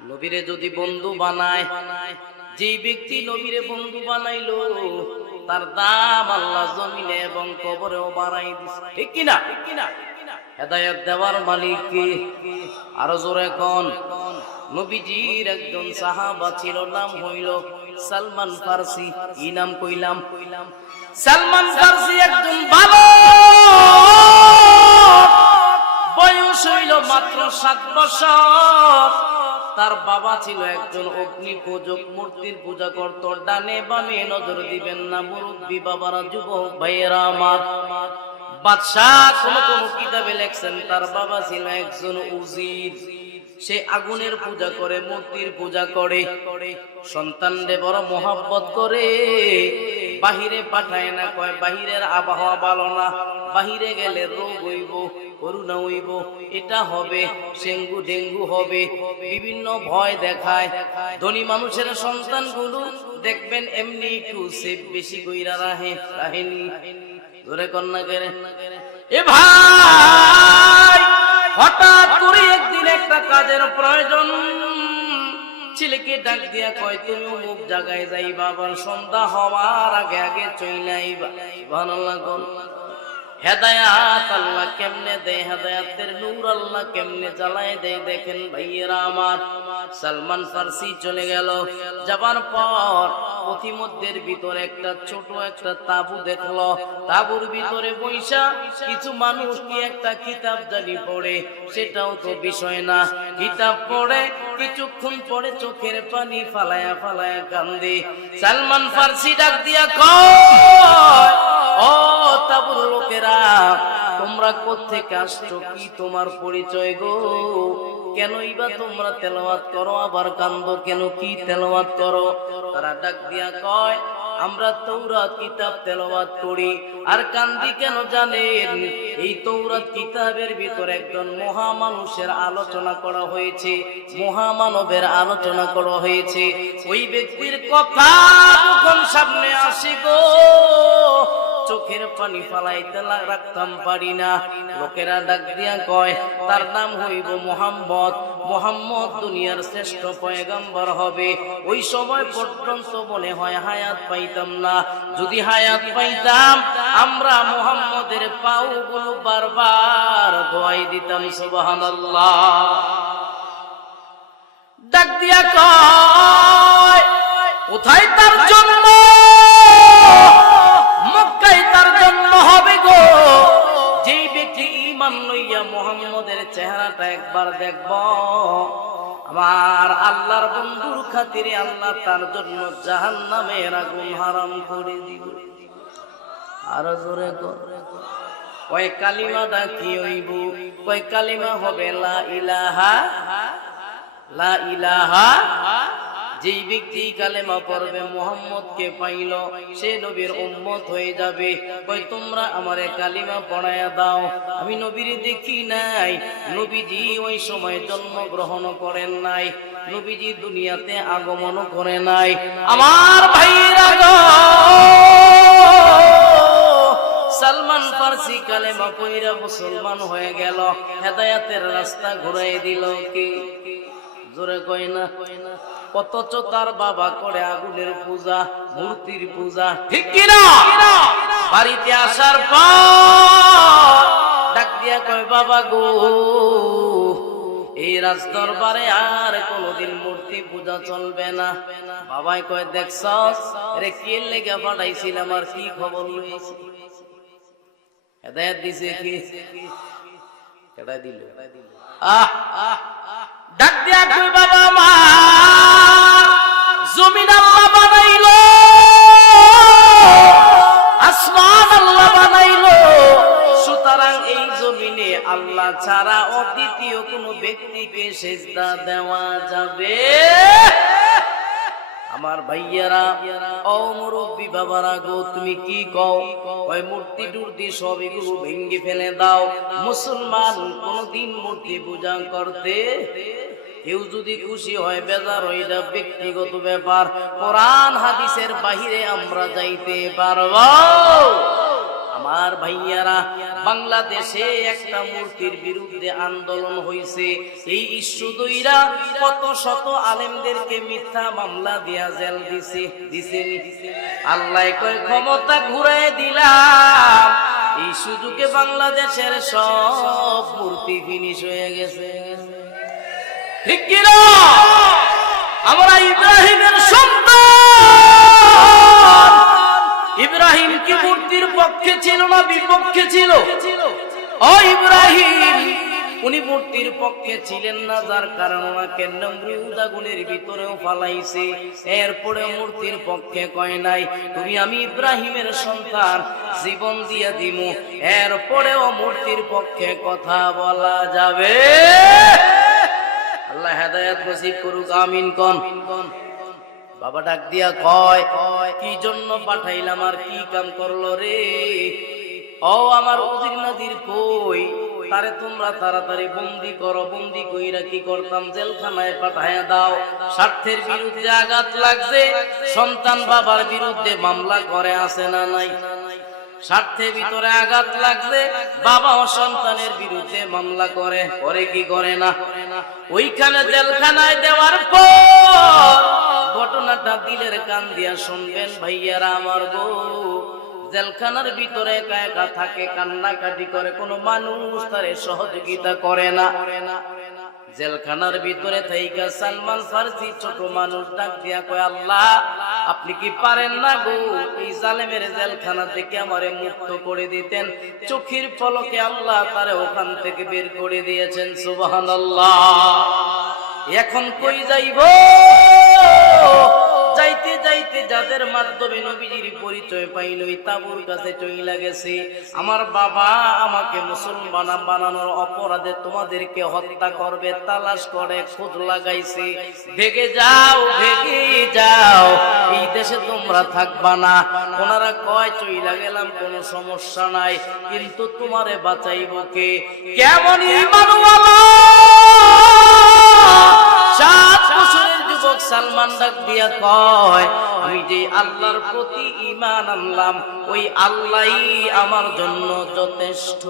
নবীরে যদি বন্ধু বানায় যে ব্যক্তি নবীরে বন্ধু বানাইলো, তার দাম আল্লাহ জমিনে এবং কবরেও বাড়াই দিছে। ঠিক কিনা? হেদায়ত দেওয়ার মালিক কে? আরও জোরে কোন। নবীজির একজন সাহাবা ছিল, নাম হইল সালমান ফার্সি। ই নাম কইলাম? সালমান ফার্সি একজন ভালো বয়স হইল মাত্র সাত বছর। তার বাবা ছিল একজন অগ্নি পূজক। মূর্তির পূজা করত। ডানে বামে নজর দিবেন না মুরব্বী বাবারা, যুবক ভাইয়েরা আমার। বাদশাহ কোন কোন কিতাবে লেখছেন, তার বাবা ছিল একজন উজির। সে আগুনের পূজা করে, মূর্তির পূজা করে। সন্তানরে বড় মোহাব্বত করে। বাহিরে পাঠায় না, কয় বাহিরের আবহাওয়া ভালো না। বাহিরে গেলে রোগ হইব, করুণা হইব, এটা হবে, ডেঙ্গু ডেঙ্গু হবে, বিভিন্ন ভয় দেখায়। ধনী মানুষের সন্তানগুলো দেখবেন এমনি একটু সেফ, বেশি কইরা রাহে, রাহেনি। ধরে কন্যা করে, এ ভাই, হঠাৎ করে একদিন একটা কাজের প্রয়োজন। ছেলেকে ডাক দিয়া কয়, তুমি অমুক জায়গায় যাইবা, আবার সন্ধ্যা হওয়ার আগে আগে চইলাইবা ভালো লাগল হেদায়াত আল্লাহ কেমনে দেয়? হেদায়াতের নূর আল্লাহ কেমনে জ্বালায় দেখেন ভাইয়েরা আমার। সালমান ফার্সি চলে গেল। যাবার পর ভিতরে একটা ছোট একটা তাবু দেখল। তাবুর ভিতরে বৈশা কিছু মানুষ কি একটা কিতাব জানি পড়ে, সেটাও তো বিষয় না। কিতাব পড়ে, কিছুক্ষণ পরে চোখের পানি ফালায়া ফালায়া কান্দে। সালমান ফার্সি ডাক দিয়া কয় তাবুর লোকেরা, তোমরা কোথেকে আসছো? কি তোমার পরিচয় গো? কেনই বা তোমরা করো? আবার কেন? কি করো? তারা ডাক দিয়া কয়, আমরা তৌরাত কিতাব করি। আর কান্দি কেন জানেন? এই তৌরাত কিতাবের ভিতর একজন মহামানুষের আলোচনা করা হয়েছে, মহামানবের আলোচনা করা হয়েছে। ওই ব্যক্তির কথা যখন সামনে আসি গো চোখের পানি ফালাইতে রাখতাম পারি না। লোকেরা ডাক দিয়া কয়, তার নাম হইব মোহাম্মদ। মোহাম্মদ দুনিয়ার শ্রেষ্ঠ পয়গাম্বর হবে। ওই সময় পর্যন্ত মনে হয় হায়াত পাইতাম না। যদি হায়াত পাইতাম, আমরা মোহাম্মদের পাউগুলো বারবার দোয়াই দিতাম, সুবহানাল্লাহ। ডাক দিয়া কয়, কোথায় তার জন্ম? একবার দেখব। আমার আল্লাহর বন্ধুর খাতিরে আল্লাহ তার জন্য জাহান নামের আগুন হারাম করে দিব। আরও জোরে করে। কালিমাটা কি হইব কালিমা হবে লা ইলাহা লা ইলাহা যেই ব্যক্তি কালেমা পড়বে, মোহাম্মদকে পাইল, সে নবীর উম্মত হয়ে যাবে। কই তোমরা আমারে কালিমা পড়ায়া দাও। আমি নবীর দেখি নাই। নবীজি ওই সময় জন্মগ্রহণ করেন নাই। নবীজি দুনিয়াতে আগমন করে নাই। আমার ভাইরা সালমান ফার্সি কালেমা পইরা মুসলমান হয়ে গেল। হেদায়াতের রাস্তা ঘুরাই দিল কি? জোরে কয় না। অথচ তার বাবা করে আগুনের পূজা, মূর্তির পূজা। ঠিক কিনা? বাড়িতে আসার পর ডাক দিয়া কয়, বাবা গো, এই রাজ দরবারে আর কোনদিন মূর্তি পূজা চলবে না। বাবাই কয়, দেখছ রে কি লেগে পাঠাইছিলাম আর কি খবর লইছি? হেদায়ত দিছে কি? কেডা দিল? আহ ডাক দিয়া কই আসমান আল্লাহ বানাইলো। সুতরাং এই জমিনে আল্লাহ ছাড়া অদ্বিতীয় কোনো ব্যক্তিকে সেজদা দেওয়া যাবে। আমার ভাইয়ারা, ও মুরব্বী বাবারা গো, তুমি কি কও? ওই মূর্তি টুর্তি সব এগুলো ভেঙ্গে ফেলে দাও। মুসলমান কোনদিন মূর্তি পূজা করতে কেউ যদি খুশি হয়, বেজার হইটা ব্যক্তিগত ব্যাপার। কোরআন হাদিসের বাহিরে আমরা যাইতে পারব। আমার ভাইয়ারা, বাংলাদেশে একটা মূর্তির বিরুদ্ধে আন্দোলন হয়েছে এই ইস্যুদইরা কত শত আলেমদেরকে মিথ্যা মামলা দিয়া জেল দিছে দিছেনি আল্লাহ কয়, ক্ষমতা ঘুরাই দিলাম। এই সুযোগে বাংলাদেশের সব মূর্তি ফিনিশ হয়ে গেছে। ঠিক কিনা? আমরা ইব্রাহিমের সন্তান! ইব্রাহিম কি মূর্তির পক্ষে ছিল না বিপক্ষে ছিল? ও ইব্রাহিম, উনি মূর্তির পক্ষে ছিলেন না, যার কারণে ওনাকে আগুনের ভিতরেও ফালাইছে। এরপরে মূর্তির পক্ষে কয় নাই, তুমি আমি ইব্রাহিমের সন্তান, জীবন দিয়ে দিমু। এরপরেও মূর্তির পক্ষে কথা বলা যাবে? আল্লাহ হেদায়াত নসিব করুক, আমিন কন। বাবা ডাক দিয়া কয়, কি জন্য পাঠাইলাম আর কি কাম করল রে? ও আমার উদির নদীর কই, তারে তোমরা তাড়াতাড়ি বন্দি করো, বন্দি কইরা কি করতাম? জেলখানায় পাঠায় দাও। স্বার্থের বিরুদ্ধে আঘাত লাগছে, সন্তান বাবার বিরুদ্ধে মামলা করে আসে না নাই? স্বার্থের ভিতরে আঘাত লাগছে, বাবা ও সন্তানের বিরুদ্ধে মামলা করে করে কি করে না? ওইখানে জেলখানায় দেওয়ার পর ঘটনাটা দিলের কান দিয়া শুনবেন ভাইয়ারা আমার গো। জেলখানার ভিতরে একা একা থাকে, কান্নাকাটি করে, কোনো মানুষ তারে সহযোগিতা করে না। জেলখানার ভিতরে থাইকা সালমান ফার্সি ছোট মানুষ ডাক দিয়া কয়, আল্লাহ, আপনি কি পারেন না গো? এই জালেমের জেলখানা থেকে আমারে মুক্ত করে দিতেন। চোখের পলকে আল্লাহ তারে ওখান থেকে বের করে দিয়েছেন, সুবহানাল্লাহ। এখন কই যাইব? যাইতে যাইতে যাদের মাধ্যমে নবীজির পরিচয় পাইল তাবুর কাছে চইলা গেছে। আমার বাবা আমাকে মুসলমান বানানোর অপরাধে তোমাদেরকে হত্যা করবে, তালাশ করে, খোঁজ লাগাইছে। ভেগে যাও ভেগে যাও, এই দেশে তোমরা থাকবা না। ওনারা কয়, চইলা গেলাম, কোনো সমস্যা নাই, কিন্তু তোমারে বাঁচাইব কে? কেমন সাত যুবক সালমান দিয়া কয়, আমি যে আল্লাহর প্রতি ইমান আনলাম, ওই আল্লাহ আমার জন্য যথেষ্ট।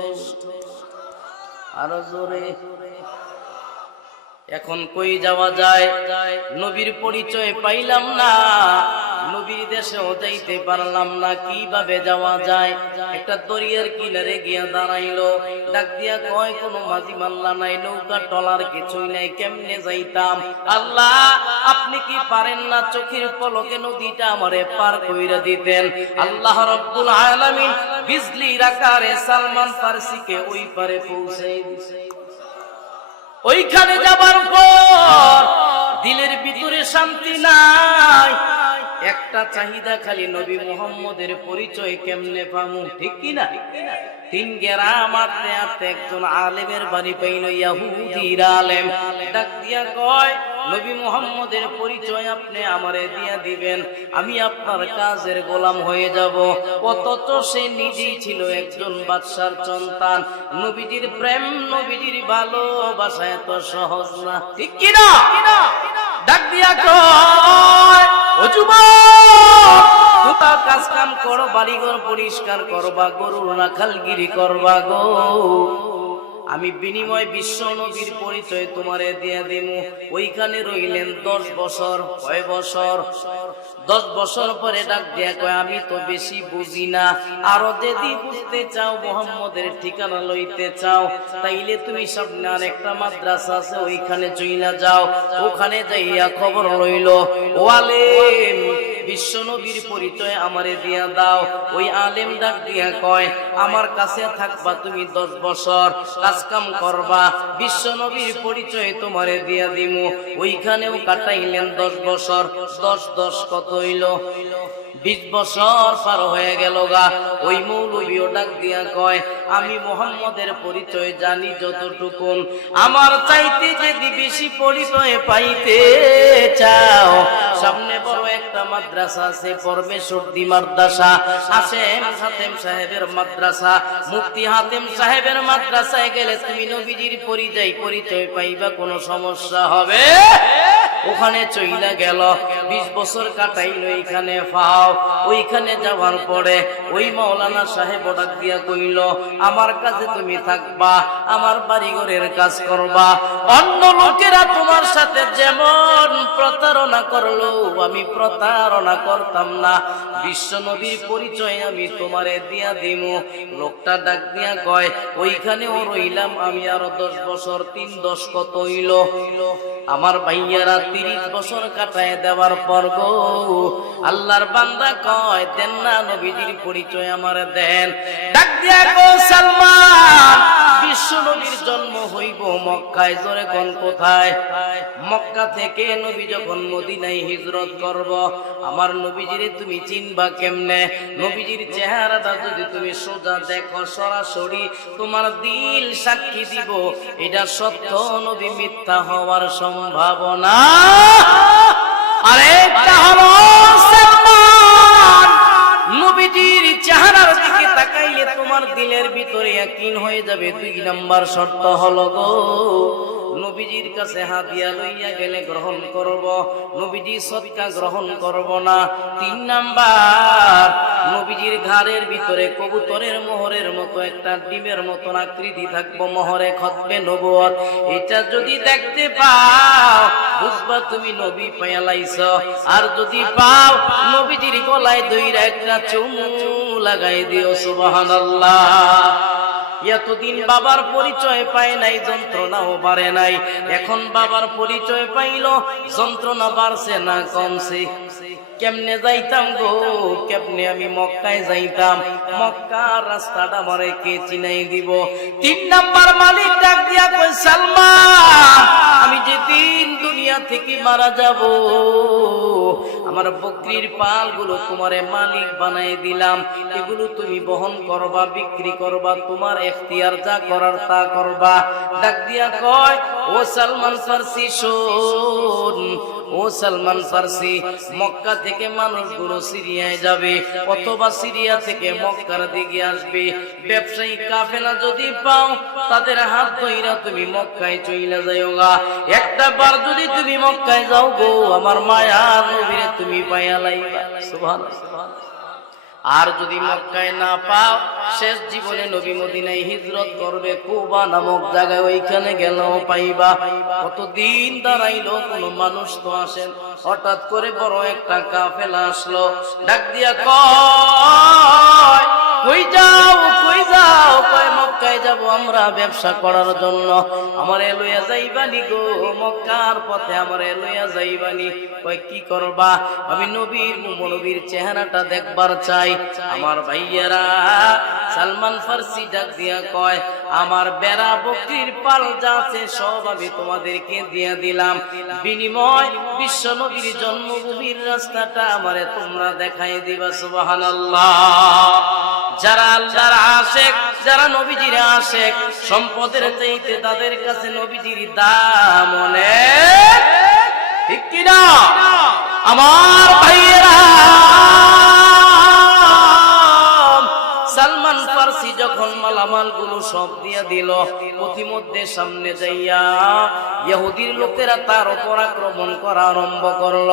আরও জোরে। এখন কই যাওয়া যায়? নবীর পরিচয় পাইলাম না। নবীর দেশেও যাইতে পারলাম না, কীভাবে যাওয়া যায়? একটা দরিয়ার কিনারে গিয়া দাঁড়াইলো। ডাক দিয়া কয়, কোনো মাঝি মাল্লা নাই নৌকা টলার কিছুই নাই, কেমনে যাইতাম? আল্লাহ, আপনি কি পারেন না চোখের পলকে নদীটা আমারে পার কইরা দিতেন? আল্লাহ রব্বুল আলামিন বিজলির আকারে সালমান ফার্সিকে ওই পারে দিছে। ওইখানে যাবার পর দিলের ভিতরে শান্তি নাই। একটা চাহিদা খালি নবী মোহাম্মদের পরিচয় কেমনে পামু, ঠিক কিনা? তিন গেরা মারতে আরতে একজন আলেমের বাড়ি পাইল ইয়াহুদির আলেম। ডাক দিয়া কয়, নবী মোহাম্মদের পরিচয় আপনি আমারে দিয়া দিবেন, আমি আপনার কাজের গোলাম হয়ে যাব। অথচ সে নিজেই ছিল একজন বাদশার সন্তান। নবীজির প্রেম নবীজির ভালোবাসা এত সহজ না, ঠিক কিনা? ডাক দিয়া কয় কাজ কাম করো বাড়িঘর পরিষ্কার করবা গরুর রাখালগিরি করবা গো। আমি বিনিময় বিশ্ব নবীর পরিচয় তোমারে দিয়ে দিমু। ওইখানে রইলেন দশ বছর, কয় বছর? দশ বছর পরে ডাক দিয়া কয়, আমি তো বেশি বুঝি না। আরও যদি বুঝতে চাও, মোহাম্মদের ঠিকানা লইতে চাও, তাইলে তুমি সামনে আর একটা মাদ্রাসা আছে, ওইখানে চইলা যাও। ওখানে যাইয়া খবর লইল, ওয়ালেম বিশ্ব নবীর পরিচয় আমারে দিয়া দাও। ওই আলেম ডাক দিয়া কয়, আমার কাছে থাকবা তুমি দশ বছর, কাজ কাম করবা বিশ্ব নবীর পরিচয় তোমারে দিয়া দিমু। ওইখানেও কাটাইলেন দশ বছর, দশ দশ কত হইল? বিশ বছর পার হয়ে গেল গা। ওই মৌলবীও ডাক দিয়া কয়, আমি মোহাম্মদের পরিচয় জানি যতটুকুন। আমার চাইতে যদি বেশি পরিচয় পাইতে চাও সামনে বড় একটা মাদ্রাসা আছে, পর্বে সর্দি মাদ্রাসা। হাসেম হাতেম সাহেবের মাদ্রাসা মুক্তি হাতেম সাহেবের মাদ্রাসায় গেলে তুমি নবীজির পরিচয় পরিচয় পাইবা, কোনো সমস্যা হবে? ওখানে চইলা গেল, বিশ বছর কাটাইলো এইখানে ফাও, ওইখানে যাওয়ার পরে ওই মৌলানা সাহেব ডাক দিয়া কইল, আমার কাছে তুমি থাকবা, আমার বাড়িঘরের কাজ করবা। অন্য লোকেরা তোমার সাথে যেমন প্রতারণা করল আমি প্রতারণা করতাম না। বিশ্ব নবীর পরিচয় আমি তোমারে দিয়া দিমু। লোকটা ডাক দিয়া কয়, ওইখানেও রইলাম আমি আরও দশ বছর, তিন দশ কত হইল? আমার ভাইয়ারা তিরিশ বছর কাটায় দেওয়ার পর গো, আল্লাহর বান্দা কয়, দেন না নবীজির পরিচয় আমার দেন। ডাক দিয়া গো সালমান বিশ্ব জন্ম হইব মক্কায়। জোরে কোন কোথায়? মক্কা থেকে নবী যখন মদিনায় হিজরত করব, আমার নবীজিরে তুমি চিনবা কেমনে? নবীজির চেহারাটা যদি তুমি সোজা দেখো, সরাসরি তোমার দিল সাক্ষী দিব। এটা সত্য, নবী মিথ্যা হওয়ার সম্ভাবনা। নবীজির চেহারার তাকাইলে তোমার দিলের ভিতরে একদিন হয়ে যাবে। দুই নাম্বার শর্ত হলো গো নবীজির কাছে হাতিয়া লইয়া গেলে গ্রহণ করব। নবীজি সৎকা গ্রহণ করব না। তিন নাম্বার, নবীজির ঘাড়ের ভিতরে কবুতরের মোহরের মতো একটা ডিমের মতন আকৃতি থাকব, মোহরে খতবে নবুয়ত। এটা যদি দেখতে পাও, বুঝবা তুমি নবী পায়ালাইছ। আর যদি পাও, নবীজির গলায় দইরা একটা চুমু লাগাই দিও, সুবহানাল্লাহ। এতদিন বাবার পরিচয় পায় নাই, যন্ত্রণাও বাড়ে নাই। এখন বাবার পরিচয় পাইল, যন্ত্রণা বাড়ছে না, কমছে। কেমনে যাইতাম গো? কেমনে আমি মক্কায় যাইতাম? মক্কার রাস্তাটা মারে কে চিনাই দিব? তিন নাম্বার মালিক ডাক দিয়া কই সালমান, আমি যে দিন দুনিয়া থেকে মারা যাব। আমার বকরির পালগুলো তোমারে মালিক বানাই দিলাম। এগুলো তুমি বহন করবা, বিক্রি করবা, তোমার এখতিয়ার যা করার তা করবা। ডাক দিয়া কয়, ও সালমান, ফার্সি শোন ও সালমান ফার্সি, মক্কা থেকে মানুষগুলো সিরিয়ায় যাবে, অথবা সিরিয়া থেকে মক্কার দিকে আসবে। ব্যবসায়ী কাফেলা যদি পাও, তাদের হাত ধইরা তুমি মক্কায় চইলা যাইও গা একটা বার যদি তুমি মক্কায় যাও গো, আমার মায়া নবীরে তুমি পায়া লাইবা। সুবহানাল্লাহ। আর যদি মক্কায় না পাও, শেষ জীবনে নবী মদিনায় হিজরত করবে, কুবা নামক জায়গায় ওইখানে গেলেও পাইবা। কতদিন দাঁড়াইলো, কোনো মানুষ তো আসেন। হঠাৎ করে বড় একটা কাফেলা আসলো, ডাক দিয়া কয় কই যাও কই যাও? কয়, মক্কায় যাব আমরা ব্যবসা করার জন্য। আমারে লইয়া যাইবানি গো, মক্কার পথে আমারে লইয়া যাইবানি। কয়, কি করবা? আমি নবীর নবীর চেহারাটা দেখবার চাই। আমার ভাইয়েরা, সালমান ফার্সি ডাক দিয়া কয়, আমার বেড়া বকরির পাল যা সব আমি তোমাদেরকে দিয়ে দিলাম। বিনিময় বিশ্ব নবীর জন্মভূমির রাস্তাটা আমারে তোমরা দেখাই দিবা, সুবহানাল্লাহ। যারা আল্লাহর আশেক, যারা নবীজির আশেক, সম্পদের চাইতে তাদের কাছে নবীজির দাম অনেক। ঠিক কিনা? আমার ভাইয়েরা যখন মালামালগুলো সব দিয়া দিল। পথিমধ্যে সামনে যাইয়া ইহুদির লোকেরা তার উপর আক্রমণ করা আরম্ভ করল।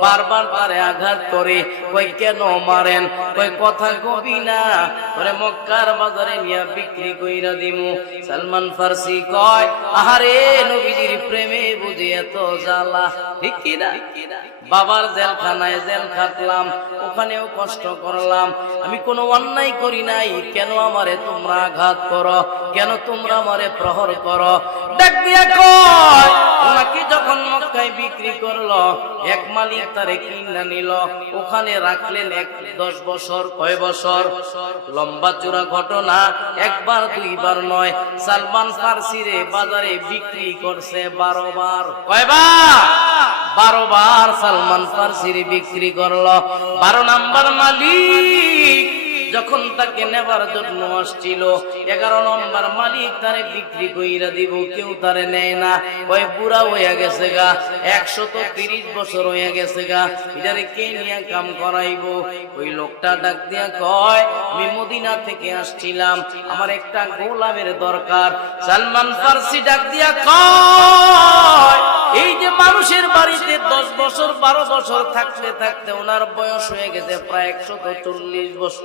বারবার তারে আঘাত করে। কই কেন মারেন? কই কথা কবি না। ওরে মক্কার বাজারে নিয়া বিক্রি কইরা দিমু। সালমান ফার্সি কয়, আহারে, নবীজির প্রেমে বুঝি এত জ্বালা। ঠিক কি না? বাবার জেলখানায় জেল খাটলাম। ওখানেও কষ্ট করলাম। আমি কোনো অন্যায় করি নাই। কেন আমারে তোমরা আঘাত করো। কেন তোমরা আমারে প্রহর করো? ডাক যখন মক্কায় বিক্রি করল, এক মালিক তারে কিনা নিল। ওখানে রাখলেন এক দশ বছর, কয় বছর? লম্বা চূড়া ঘটনা, একবার, দুইবার নয়। সালমান ফার্সিরে বাজারে বিক্রি করছে বারো বার। কয়বার বারো? বার সালমান ফার্সির বিক্রি করল। বারো নাম্বার মালিক যখন তাকে নেবার জন্য আসছিল, এগারো নম্বর মালিক তারে বিক্রি কইরা দিব, কেউ তারে নেয় না। ওই বুড়া হইয়া গেছে গা, একশত তিরিশ বছর হয়ে গেছে গা এটারে কে নিয়ে কাম করাইবো? ওই লোকটা ডাক দিয়া কয়, আমি মদিনা থেকে আসছিলাম, আমার একটা গোলামের দরকার। সালমান ফার্সি ডাক দিয়া কয় এই যে মানুষের বাড়িতে দশ বছর, বারো বছর থাকতে থাকতে ওনার বয়স হয়ে গেছে প্রায় একশো চল্লিশ বছর।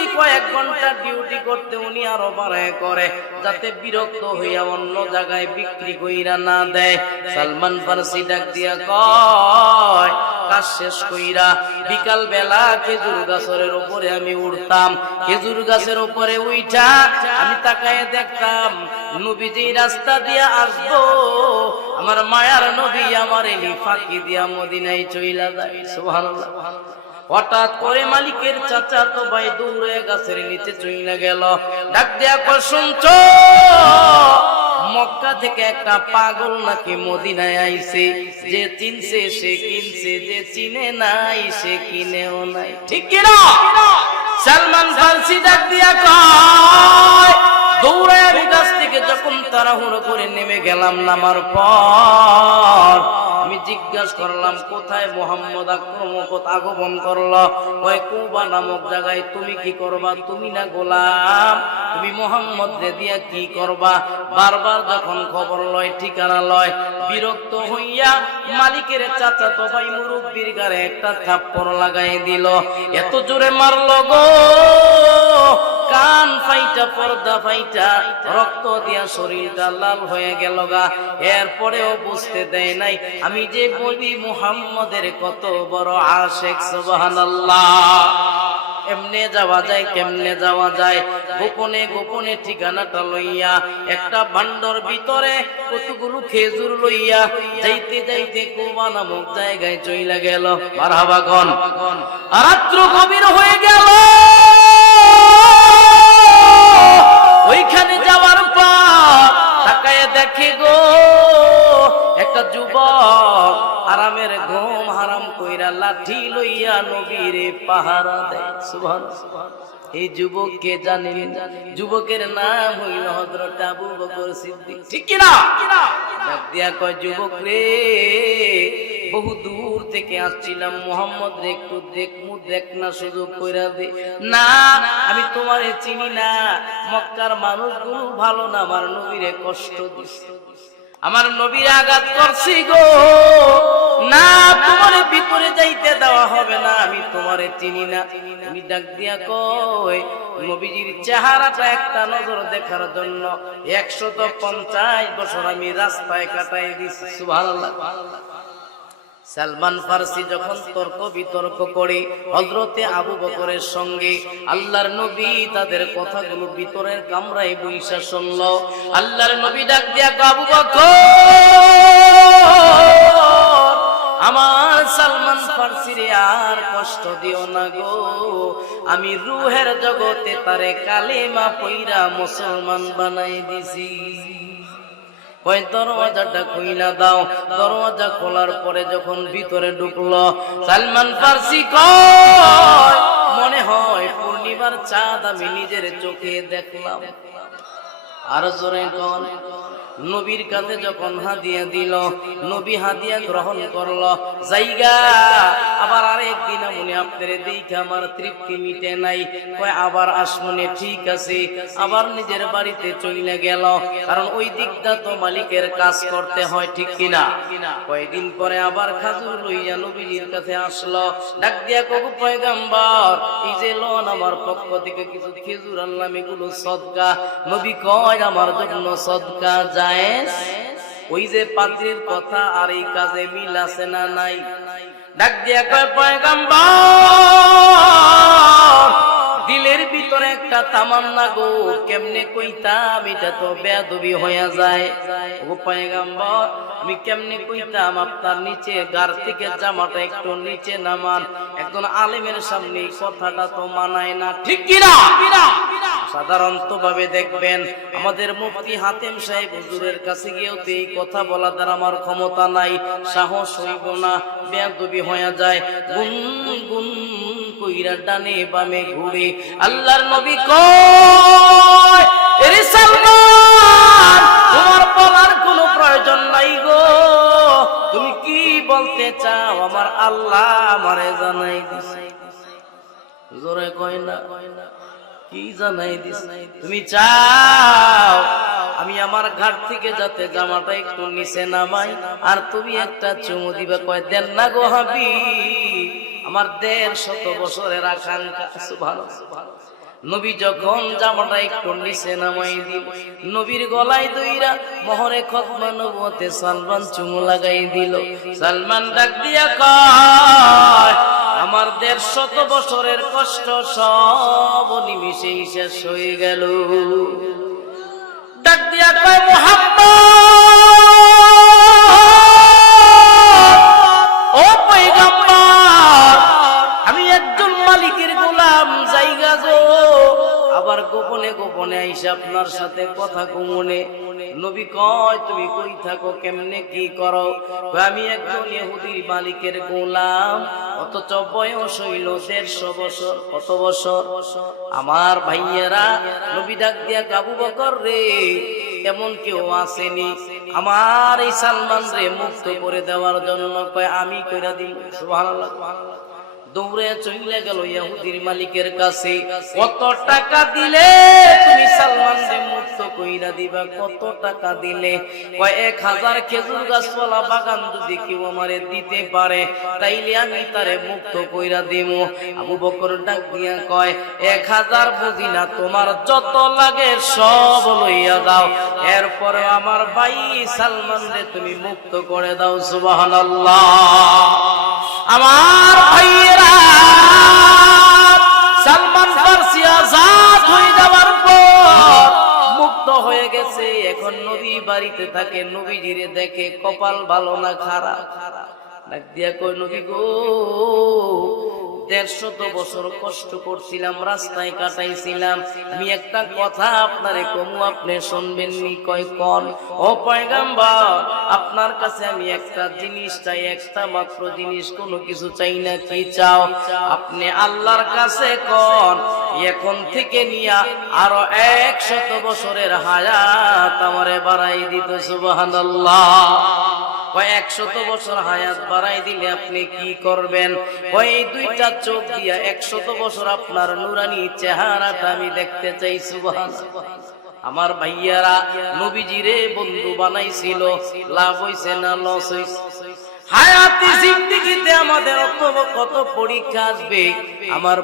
কয়েক ঘণ্টা ডিউটি করতে উনি আরও বাড়ায় করে, যাতে বিরক্ত হইয়া অন্য জায়গায় বিক্রি কইরা না দেয়। সালমান ফার্সি ডাক দিয়া কয়, কাজ শেষ কইরা বিকাল বেলা খেজুর গাছের উপরে আমি উঠতাম। খেজুর গাছের উপরে উইঠা আমি তাকায় দেখতাম নবী যে রাস্তা দিয়া আসব। আমার মায়ার নবী আমার এলি ফাঁকি দিয়া মদিনায় চইলা যায়। সুবহানাল্লাহ। হঠাৎ করে মালিকের চাচা তো ভাই দৌড়ে গাছের নিচে চইলা গেল। ডাক দিয়া শুনছো? মক্কা থেকে একটা পাগল নাকি মদিনায় আইছে। যে চিনছে, সে কিনছে। যে চিনে নাই, সে কিনেও নাই। ঠিক কিনা সালমান ফার্সি ডাক দিয়া কয় দৌড়ায় গাছ থেকে যখন তারা তাড়াহুড়ো করে নেমে গেলাম নামার পর আমি জিজ্ঞাসা করলাম, কোথায় মোহাম্মদ আক্রমক আগমন করল? ওই কুবা নামক জায়গায়, তুমি কি করবা? তুমি না গোলাম? তুমি মোহাম্মদ রে দিয়া কি করবা? বারবার যখন খবর লয়, ঠিকানা লয়, বিরক্ত হইয়া মালিকের চাচা তো মুরব্বীর গারে একটা থাপ্পড় লাগাই দিল। এত জোরে মারলো গো! কান ফাইটা, পর্দা ফাইটা, রক্ত দিয়া শরীরটা লাল হয়ে গেল গা। এরপরেও বুঝতে দেয় নাই, আমি যে বলি মুহাম্মদের কত বড় যাওয়া যায়, কেমনে যাওয়া যায়? গোপনে গোপনে ঠিকানাটা লইয়া, একটা ভান্ডর ভিতরে কতগুলো খেজুর লইয়া যাইতে যাইতে কোবা নামক জায়গায় চইলা গেল। মারহাবা গন রাত্র গভীর হয়ে গেল। দেখে গো। একটা যুবক আরামের ঘুম হারাম কইরা লাঠি লইয়া নবীরে পাহারা দেয়। সুভান এই যুবককে জানেন? যুবকের নাম হইল হযরত আবু বকর সিদ্দিক। ঠিক কি না ডাক দিয়া কয়, যুবক রে, বহু দূর থেকে আসছিলাম, মোহাম্মদ রে, একটু দেখমু দেখ না সুযোগ কইরা দে। না, আমি তোমারে চিনি না, মক্কার মানুষগুলো ভালো না, আমার নবীরে কষ্ট দিছে। আমার নবীর আঘাত করছি গো। না, তোমার ভিতরে যাইতে দেওয়া হবে না, আমি তোমারে চিনি না। তুমি ডাক দিয়া কই, নবীজির চেহারাটা একটা নজর দেখার জন্য একশত পঞ্চাশ বছর আমি রাস্তায় কাটাই দিছি। সুবহানাল্লাহ। সালমান ফার্সি যখন তর্ক বিতর্ক করে হজরতে আবু বকরের সঙ্গে আল্লাহর নবী তাদের কথাগুলো ভিতরের কামরায় বৈশা শুনল। আল্লাহর নবী ডাক দিয়া আবু বকর, আমার সালমান ফার্সি রে আর কষ্ট দিও না গো। আমি রুহের জগতে তারে কালেমা পইরা মুসলমান বানাই দিছি। ওই দরওয়াজাটা খুইলা দাও। দরওয়াজা খোলার পরে যখন ভিতরে ঢুকলো, সালমান ফার্সি কয়, মনে হয় পূর্ণিমার চাঁদ আমি নিজের চোখে দেখলাম। আর জোরে কন, নবীর কাছে যখন হাদিয়া দিল, নবী হাদিয়া গ্রহণ করল, জায়গা, আবার আরেকদিন মনে আপনার দেখে আমার তৃপ্তি মিটে নাই। কয়, আবার আসমনে ঠিক আছে, আবার নিজের বাড়িতে চলে গেল। কারণ ওই দিকটা তো মালিকের কাজ করতে হয়, ঠিক কিনা? কয়েকদিন পরে আবার খাজুর লইয়া নবীজির কাছে আসলো। ডাক দিয়া কবু পয়গাম্বর, এই যে লোন আমার পক্ষ থেকে কিছু খেজুর আনলাম, এগুলো সদকা। নবী কয় আমার জন্য সদকা যায় ওই যে পাত্রীর কথা আর এই কাজে মিল আছে না নাই? ডাক দিয়া কয়, পয়গাম্বর, দিলের ভিতরে একটা তামান্না গো, কেমনে কইতাম? এটা তো বেদবি হয়ে যায়। ও পায়গাম্বর, আমি কেমনে কইতাম? আপনার নিচে গার থেকে জামাটা একটু নিচে নামান। একজন আলেমের সামনে কথাটা তো মানায় না। ঠিক কিনা? সাধারণত ভাবে দেখবেন আমাদের মুফতি হাতেম সাহেব হুজুরের কাছে গিয়েও তো এই কথা বলা দ্বারা আমার ক্ষমতা নাই, সাহস হইব না বেদবি হয়ে যায়। গুন গুন কইরা ডানে বামে ঘুরে আল্লাহর নবী কয় সালমান, তোমার বলার কোনো প্রয়োজন নাই গো। তুমি কি বলতে চাও? আমার আল্লাহ আমারে জানাই দিছে। জোরে কয় না কয় না। কি জানাই দিস তুমি চাও আমি আমার ঘাট থেকে যাতে জামাটা একটু নিচে নামাই, আর তুমি একটা চুমু দিবে, কয়, দেন না গো হাবি আমার দেড় শত বছরের আকাঙ্ক্ষা সুবহানাল্লাহ। নবী যখন জামাটা একটু নিচে নামাই দিল, নবীর গলায় দইরা মহরে খতমা নবতে সালমান চুমু লাগাই দিল। সালমান ডাক দিয়া কয়, আমার দেড় শত বছরের কষ্ট সব নিমিশেই শেষ হয়ে গেল। ডাক দিয়া কয়, মোহাম্মদ! থাকো, কেমনে কি করো? আমি একজন ইহুদির মালিকের গোলাম, অথচ বয়স হইল দেড়শো বছর। কত বছর? আমার ভাইয়েরা, নবী ডাক দিয়া কাবু বকর রে, এমন কেউ আসেনি। আমার এই সালমান রে মুক্ত করে দেওয়ার জন্য আমি কইরা দিই সুবহানাল্লাহ সুবহানাল্লাহ। দৌড়ে চলে গেল ইহুদির মালিকের কাছে। কত টাকা দিলে? তুমি সালমান মুক্ত দিবা, কত টাকা দিলে? তাইলে আমি মুক্ত দিয়া কয়, এক তোমার যত লাগে সব লইয়া দাও। এরপরে আমার ভাই সালমান রে তুমি মুক্ত করে দাও, সুবহানাল্লাহ। আমার ভাইয়েরা, সালমান হয়ে যাওয়ার পর মুক্ত হয়ে গেছে। এখন নবী বাড়িতে থাকে, নবীজিরে দেখে কপাল ভালো না খারাপ। ডাক দিয়া কই নবী গো দেড়শত বছর কষ্ট করছিলাম, রাস্তায় কাটাইছিলাম। আমি একটা কথা আপনারে কমু, আপনি শুনবেন নি, কয় কন? ও পয়গাম্বার, আপনার কাছে আমি একটা জিনিস চাই, একটা মাত্র জিনিস, কোনো কিছু চাই না, কি চাও? আপনি আল্লাহর কাছে কন, এখন থেকে নিয়া আরও একশত বছরের হায়াত আমারে বাড়াই দিত, সুবহানাল্লাহ। একশত বছর হায়াত বাড়াই দিলে আপনি কি করবেন? এই দুইটা চোখ দিয়া একশত বছর আপনার নুরানি চেহারাটা আমি দেখতে চাই সুবাহ আমার ভাইয়ারা নবীজিরে বন্ধু বানাইছিল, লাভ হইছে না লস হইছে? আমাদের কত পরীক্ষা আসবে। আমার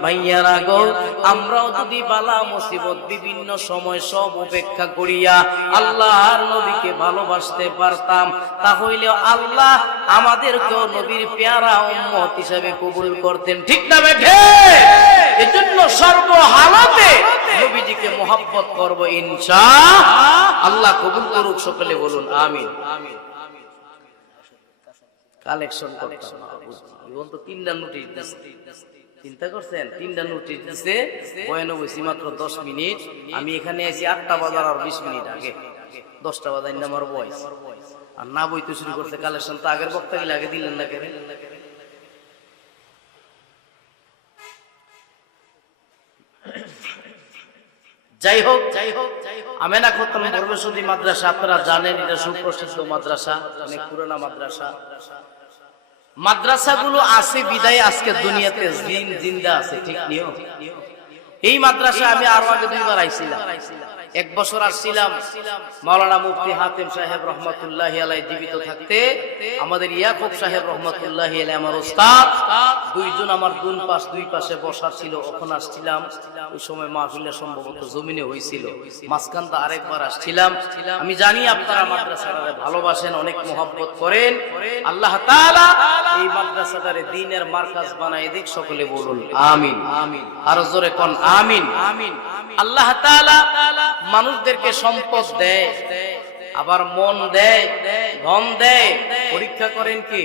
আমরাও যদি বালা মুসিবত বিভিন্ন সময় সব করিয়া ভালোবাসতে পারতাম আল্লাহ নবীর পেয়ারা উম্মত হিসাবে কবুল করতেন। ঠিক না বেঠে? এজন্য সর্বহালতে নবীজিকে মোহাব্বত করব ইনশা আল্লাহ কবুল করুক সকলে বলুন আমিন আমিন। কালেকশন করতাম। না, তো তিনটা নোটিশ দিছে। চিন্তা করছেন? তিনটা নোটিশ দিছে। বয়ানো বসি মাত্র দশ মিনিট। আমি এখানে আছি আটটা বাজার আর বিশ মিনিট আগে। দশটা বাজার আমার বয়স। আর না বইতে শুরু করতে কালেকশন তো আগের বক্তা গেলে আগে দিলেন না যাই হোক যাই হোক আমেনা খতম বর্মসুদি মাদ্রাসা। আপনারা জানেন এটা সুপ্রসিদ্ধ মাদ্রাসা অনেক পুরানা মাদ্রাসা। মাদ্রাসাগুলো আছে, বিদায় আজকে দুনিয়াতে, জিন জিন্দা আছে, ঠিক নিয়ম? এই মাদ্রাসা আমি আরও আগে দুইবার আইছিলাম। এক বছর আসছিলাম। মাওলানা মুফতি হাতিম সাহেব রহমতুল্লাহ আলাই জীবিত থাকতে, আমাদের ইয়াকুব সাহেব রহমতুল্লাহ আলাই আমার ওস্তাদ, দুইজন আমার দুন পাশ, দুই পাশে বসা ছিল, ওখানে আসছিলাম। ওই সময় মাহফিল্লা সম্ভবত জমিনে হয়েছিল মাঝখানটা আরেকবার আসছিলাম। আমি জানি আপনারা মাদ্রাসাটারে ভালোবাসেন, অনেক মোহাব্বত করেন। আল্লাহ এই মাদ্রাসাটারে দিনের মার্কাজ বানায় দিক, সকলে বলুন, আমিন। আমিন। আরও জোরে কোন আমিন আমিন। আল্লাহ মানুষদেরকে সম্পদ দেয় আবার মন দেয় ধন দেয়। পরীক্ষা করেন কি?